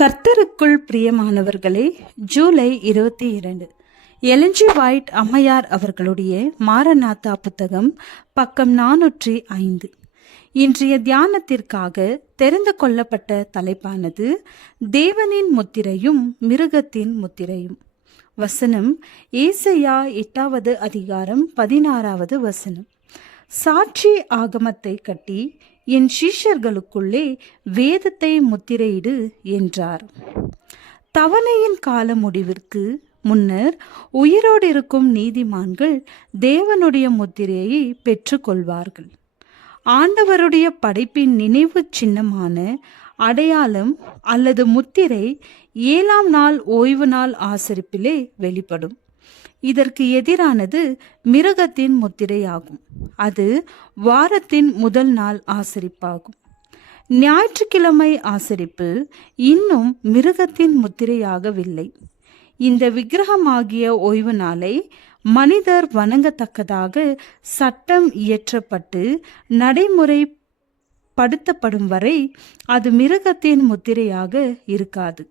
கர்த்தருக்குள் பிரியமானவர்களே, July 22 Ellen G white அம்மையார் அவர்களுடைய மாரநாத்தா புத்தகம், பக்கம் 405. இன்றைய தியானத்திற்காக தெரிந்து கொள்ளப்பட்ட தலைப்பானது தேவனின் முத்திரையும் மிருகத்தின் முத்திரையும். வசனம் ஏசாயா 8வது அதிகாரம் 16வது வசனம். சாட்சி ஆகமத்தை கட்டி என் சீஷர்களுக்குள்ளே வேதத்தை முத்திரையிடு என்றார். தவணையின் கால முடிவிற்கு முன்னர் உயிரோடு இருக்கும் நீதிமான்கள் தேவனுடைய முத்திரையை பெற்றுக்கொள்வார்கள். ஆண்டவருடைய படைப்பின் நினைவு சின்னமான அடையாளம் அல்லது முத்திரை 7ஆம் நாள் ஓய்வு நாள் ஆசரிப்பிலே வெளிப்படும். இதற்கு எதிரானது மிருகத்தின் முத்திரையாகும். அது வாரத்தின் முதல் நாள் ஆசரிப்பாகும். ஞாயிற்றுக்கிழமை ஆசரிப்பு இன்னும் மிருகத்தின் முத்திரையாகவில்லை. இந்த விக்கிரகமாகிய ஓய்வு நாளை மனிதர் வணங்கத்தக்கதாக சட்டம் இயற்றப்பட்டு நடைமுறைப்படுத்தப்படும் வரை அது மிருகத்தின் முத்திரையாக இருக்காது.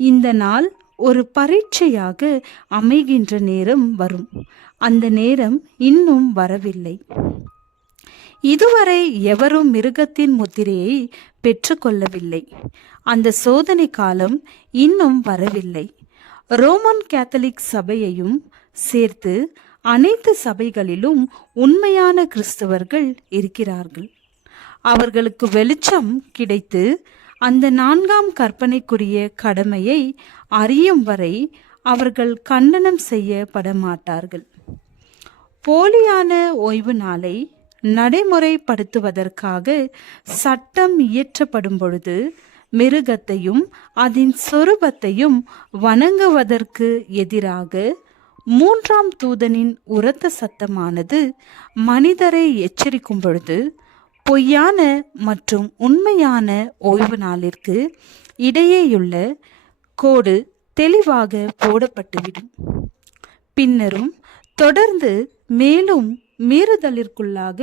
இந்த நாள் ஒரு பரீட்சையாக அமைகின்ற நேரம் வரும். அந்த நேரம் இன்னும் வரவில்லை. இதுவரை எவரும் மிருகத்தின் முத்திரையை பெற்றுக்கொள்ளவில்லை. அந்த சோதனை காலம் இன்னும் வரவில்லை. ரோமன் கேத்தலிக் சபையையும் சேர்த்து அனைத்து சபைகளிலும் உண்மையான கிறிஸ்தவர்கள் இருக்கிறார்கள். அவர்களுக்கு வெளிச்சம் கிடைத்து அந்த 4ஆம் கற்பனைக்குரிய கடமையை அறியும் வரை அவர்கள் கண்டனம் செய்யப்பட மாட்டார்கள். போலியான ஓய்வு நாளை நடைமுறைப்படுத்துவதற்காக சட்டம் இயற்றப்படும் பொழுது மிருகத்தையும் அதன் சொரூபத்தையும் வணங்குவதற்கு எதிராக 3ஆம் தூதனின் உரத்த சத்தமானது மனிதரை எச்சரிக்கும் பொழுது பொய்யான மற்றும் உண்மையான ஓய்வு நாளிற்கு இடையேயுள்ள கோடு தெளிவாக போடப்பட்டுவிடும். பின்னரும் தொடர்ந்து மேலும் மீறுதலிற்குள்ளாக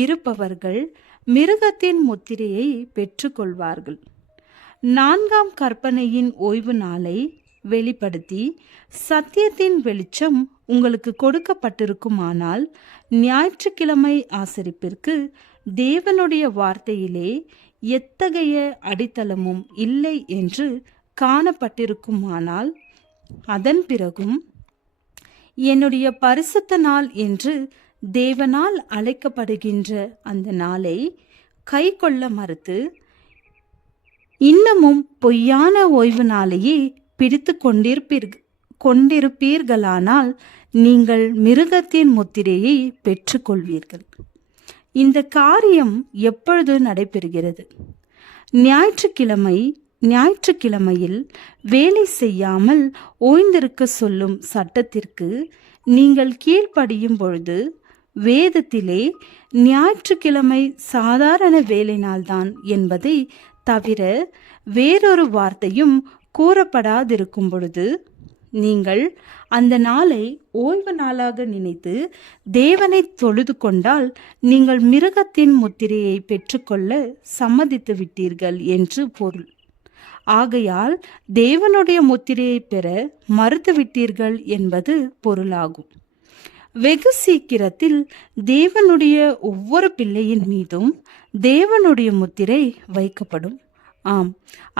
இருப்பவர்கள் மிருகத்தின் முத்திரையை பெற்றுக்கொள்வார்கள். 4ஆம் கற்பனையின் ஓய்வு நாளை வெளிப்படுத்தி சத்தியத்தின் வெளிச்சம் உங்களுக்கு கொடுக்கப்பட்டிருக்குமானால் ஞாயிற்றுக்கிழமை ஆசரிப்பிற்கு தேவனுடைய வார்த்தையிலே எத்தகைய அடித்தளமும் இல்லை என்று காணப்பட்டிருக்குமானால், அதன் பிறகும் என்னுடைய பரிசுத்த நாள் என்று தேவனால் அழைக்கப்படுகின்ற அந்த நாளை கை கொள்ள மறுத்து இன்னமும் பொய்யான ஓய்வு நாளையே பிடித்து கொண்டிருப்பீர்களானால் நீங்கள் மிருகத்தின் முத்திரையை பெற்றுக்கொள்வீர்கள். இந்த காரியம் எப்பொழுது நடைபெறுகிறது? ஞாயிற்றுக்கிழமையில் வேலை செய்யாமல் ஓய்ந்திருக்க சொல்லும் சட்டத்திற்கு நீங்கள் கீழ்ப்படியும் பொழுது வேதத்திலே ஞாயிற்றுக்கிழமை சாதாரண வேலை நாள்தான் என்பதை தவிர வேறொரு வார்த்தையும் கூறப்படாதிருக்கும் பொழுது நீங்கள் அந்த நாளை ஓய்வு நாளாக நினைத்து தேவனை தொழுது கொண்டால் நீங்கள் மிருகத்தின் முத்திரையை பெற்றுக்கொள்ள சம்மதித்து விட்டீர்கள் என்று பொருள். ஆகையால் தேவனுடைய முத்திரையை பெற மறுத்துவிட்டீர்கள் என்பது பொருளாகும். வெகு சீக்கிரத்தில் தேவனுடைய ஒவ்வொரு பிள்ளையின் மீதும் தேவனுடைய முத்திரை வைக்கப்படும். ஆம்,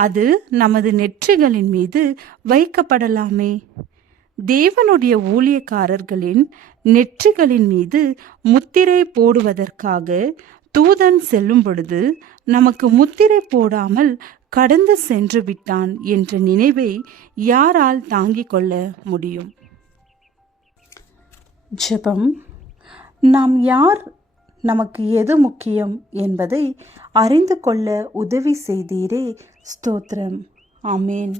அது நமது நெற்றிகளின் மீது வைக்கப்படலாமே. தேவனுடைய ஊழியக்காரர்களின் நெற்றிகளின் மீது முத்திரை போடுவதற்காக தூதன் செல்லும் பொழுது நமக்கு முத்திரை போடாமல் கடந்து சென்று விட்டான் என்ற நினைவை யாரால் தாங்கிக் கொள்ள முடியும்? ஜெபம். நாம் யார், நமக்கு எது முக்கியம் என்பதை அறிந்து கொள்ள உதவி செய்தீரே. ஸ்தோத்திரம். ஆமேன்.